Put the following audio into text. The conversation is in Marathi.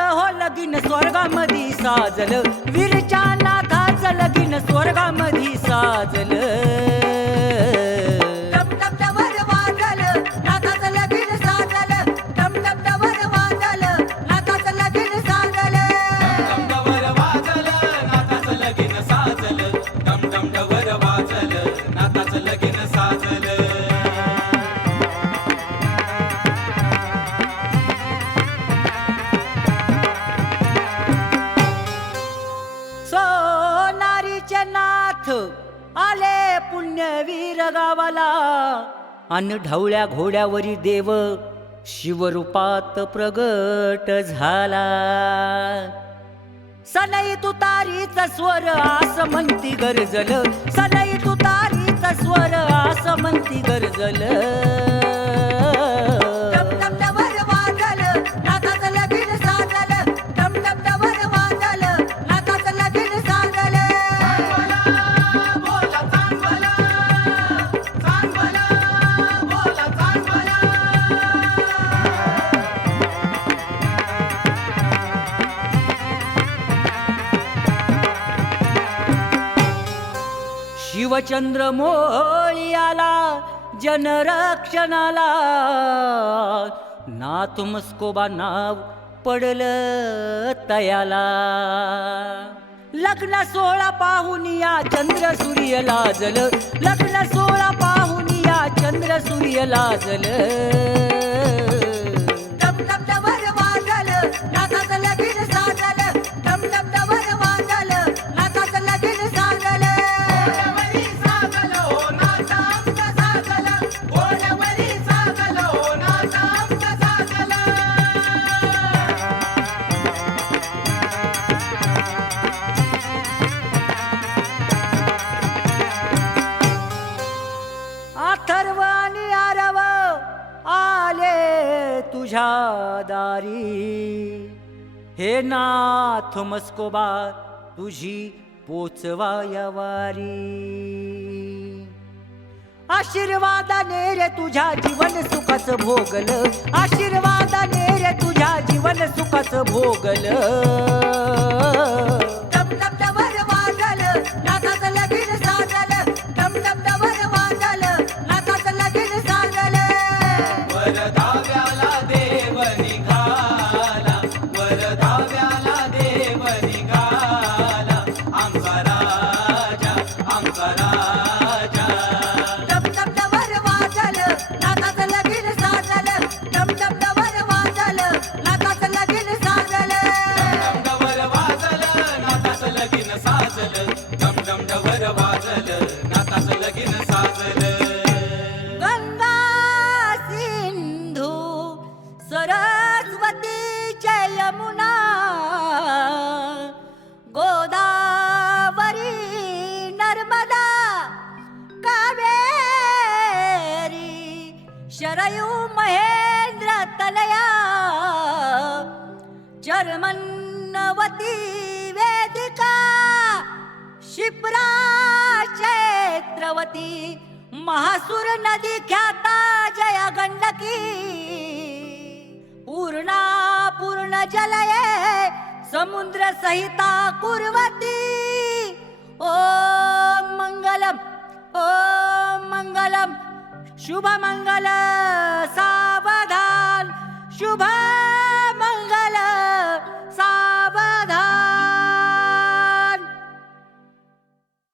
हो लगीन स्वर्गामधी साजल. वीरच्या नाथाचं लगीन स्वर्गामधी साजल. नाथ आले पुण्यवीर गावाला. अन ढवळ्या घोड्यावरी देव शिवरूपात प्रगट झाला. सनई तुतारीच स्वर आस म्हणती गरजल. सनई तुतारीच स्वर आस म्हणती गरजल. शिवचंद्र मोळी आला जनरक्षणाला. ना मस्कोबा नाव पडलं तयाला. लग्न सोळा पाहून या चंद्र सूर्य लाजल. लग्न सोळा पाहून या चंद्र सूर्य लाजल. टमटमटवर वाजल नाथाचं लगीन तुझ्या दारी. हे नाथ मस्कोबा तुझी पोचवाया वारी आशीर्वादाने रे तुझ्या जीवन सुखाच भोगल. आशीर्वादाने रे तुझ्या जीवन सुखाच भोगल. टमटमटवर वाजलं, नाथाचं लगीन शरयू महेंद्र तनया। चर्मन्नवती वेदिका। शिप्रा क्षेत्रवती महासुर नदी ख्याता जया गंडकी। पूर्णा पूर्ण जलये समुद्र सहिता कुर्वती। शुभ मंगल सावधान शुभ